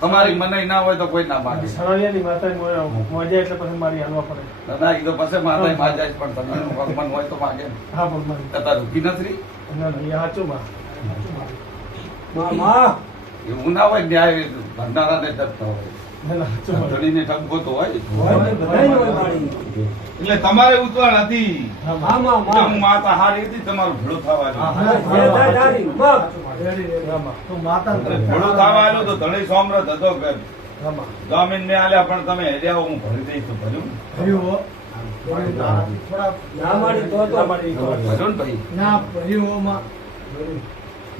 તમારી મનાઈ ના હોય તો કોઈ ના માગે. સરાલિયાની માતા મોજા એટલે પછી મારી હાલવા પડે. ના એ તો પછી માતા માજા પણ તમને મન હોય તો માગે ને. હા પણ મારી કતા રૂકી નથી ના ના એ સાચું માં માં એવું ના હોય ન્યાય ભંડારાને ડરતો હોય ના ના સાચું માં. ધણીને ઠપકો તો હોય બધાય હોય મારી. એટલે તમારે ઉતવાળ હતી હા હા માં. એટલે હું માં માતા હારી હતી તમારું ભેળું થવા હા, આવ્યું. હા. જે થાય તારી માં રેડી રેડી હા માં. તો માતા ભેળું થવા આવ્યું તો ધણી સોમરથ હતો કે હા માં. જમીન ને આલ્યા પણ તમે હેર્યા હું ભરી દઈશ તો ભર્યું ને? ભર્યું હો. થોડા ના મારી તો ના મારી તો ભર્યું ને ભાઈ ના ભર્યું હો માં.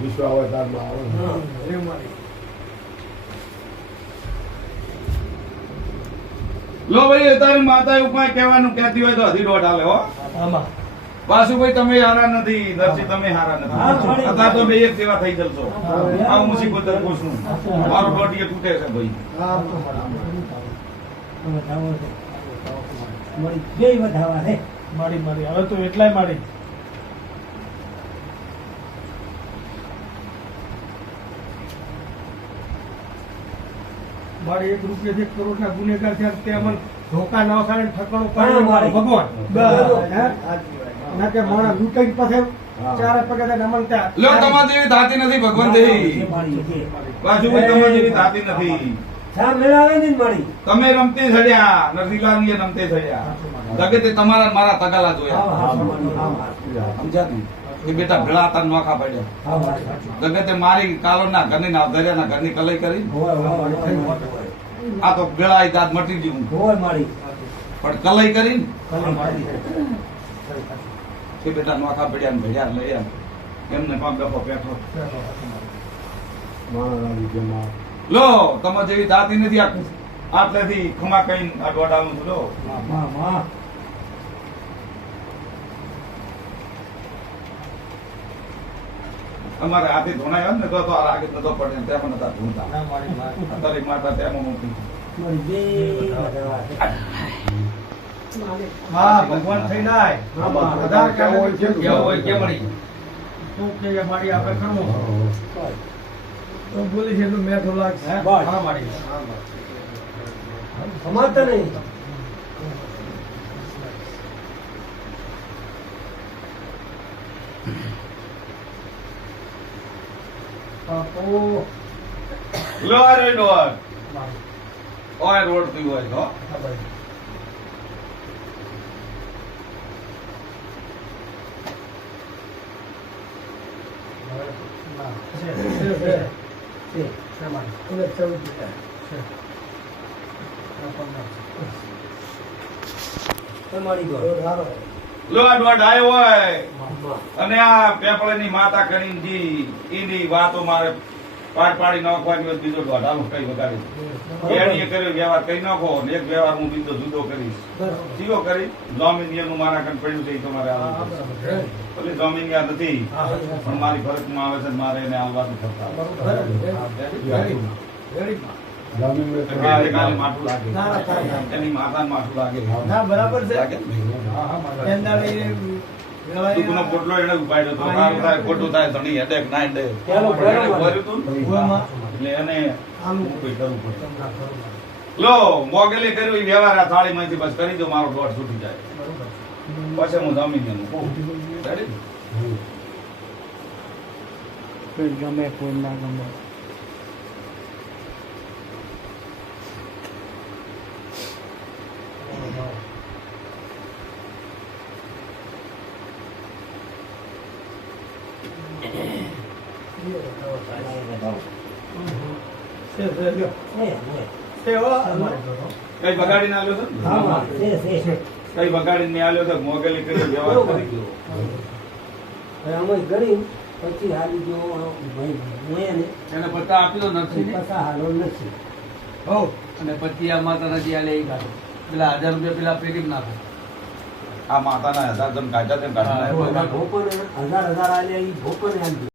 વિશ્વ અવતારમાં આવે ને. હા. ભર્યું મારી. લો ભાઈ અત્યારે માતા એવું કઈ કહેવાનું કહેતી હોય તો હજી દોઢ હાલે હો. હા માં. વાસુભાઈ તમે હારા નથી, નરસિંહ તમે હારા હા, નથી. થોડી. અત્યારે તો બે એક જેવા થઈ જશો. આ મુસીબત પૂછું મારો દોઢીએ તૂટે છે ભાઈ. હા તો મારી. મારી બે વધાવા હે મારી મારી હવે તો એટલાય મારી. મારી 1 રૂપિયા 1 કરોડના ગુનેગાર થયા તે અમને ધોકા ન ખાને ઠકાણું હા, પાડ્યું મારી. ભગવાન બરાબર. હે? ના કે માણસ લૂંટાઈ પાસે ચારે પગે થઈને અમને ત્યાં લો તમારી જેવી થાતી નથી ભગવાન જે દેહી. મારી જે વાસુભાઈ તમારી જેવી થાતી નથી. સા મેળાવે ને મારી તમે રમતે ચડ્યા, નરસિંહલાલની એ રમતે ચડ્યા. જગતે તમારા ને મારા તગાલા હા જોયા. હા મારી હા હા સમજ્યા ને? એ બેટા ભેળા હતા ને નોખા પડ્યા. હા મારી જગતે મારી કાલોના ઘરની નાવધરિયાના ઘરની કલાઈ કરી. હોય હોય આ તો ભેળા આવી દાદ મટી ગયું. હોય મારી પણ કલાઈ કરી કલી મારી કે બેટા નોખા પડ્યા ને ભેળ્યા લઈ આમ. એમને પગ ડફો પેઠો. માણસની જેમ આ લો તમારે જેવી દાતી નથી આટલેથી ખમા કઈ આ દોડાવું છું લો. માં માં અમારે હાથી ધોણાય હોત ને તો આ રાગે નતો પડે ને તેમાં નતા ધૂણતા. અત્યારે માતા તેમાં મોટી. મારી બે વધાવા હે હા ભગવાન થઈ નાય હા, માં. બધા કેવું હોય છે? કેવું હોય કે મળી. શું કે મારી આપણે કરવું તો બોલી છે તો મેં તો લાગશે બસ. હા મારી સમાતા નહીં બાપુ લો આ રે ડોર. મારી ઓય રોડ થી હોય તો. હા ભાઈ ના છે છે છે મારી એને 14 પિતા છે આ પણ ના છે. તમારી ગો લો આ દોઢ આયો હોય માં અને આ પેપળની માતા કરીને જી એની વાતો મારે પાડી નાખવાની હોય બીજો દોઢાલો કઈ વગાડી. એણીએ કર્યો વ્યવહાર કઈ નાખો ને એક વ્યવહાર હું બીજો જુદો કરીશ. જીવો કરી જમીન નું મારા કન પડ્યું છે એ તમારે હા આવવું પડશે. બરાબર ભલે જમીન યાદ નથી હા પણ મારી ફરજમાં આવે છે ને મારે એને આવવાનું થતા. જમીન કાલે માઠું લાગે ના, ના, થાય, થાય. એની માતાને માઠું લાગે ના બરાબર છે લાગે ને? હા હા મારી એંદાડે દુઃખનો પોટલો એને ઉપાડ્યો હતો. સારું થાય ખોટું થાય ધણી હેડે કે ના હેડે. ચાલો, પણ એને બરાબર. ભર્યું હતું ને. ઉવામાં એટલે એને આલુ ઊભું કરવું પડે. તમને ખરું લો મોગલે કર્યું એ વ્યવહાર આ થાળીમાંથી બસ કરી દો મારો દોઢ છૂટી જાય. બરોબર પછી હું જમીન એનું કહું. Ready? કોઈ ગમે કોઈ ના ગમે છે છે લ્યો છે હો અમારે તો કઈ બગાડીને આલ્યો છે ને? હા માં છે કઈ બગાડીને આલ્યો છે મોગલે કર્યો વ્યવહાર કરી ગયો. અમે ગરીબ પછી હાલી ગયો ભાઈ હું એને એને પત્તા આપી દો નથી પૈસા હાલો નથી હો અને પછી આ માતા નથી આલે ઈ કાઢો પેલા 1000 રૂપિયા પેલા પેટી નાખો આ માતાના 1000 જણ કાઢ્યા તેમ કાઢી નાખ્યા. ભોપન 1000 આલ્યા ઈ ભોપન આલ્યું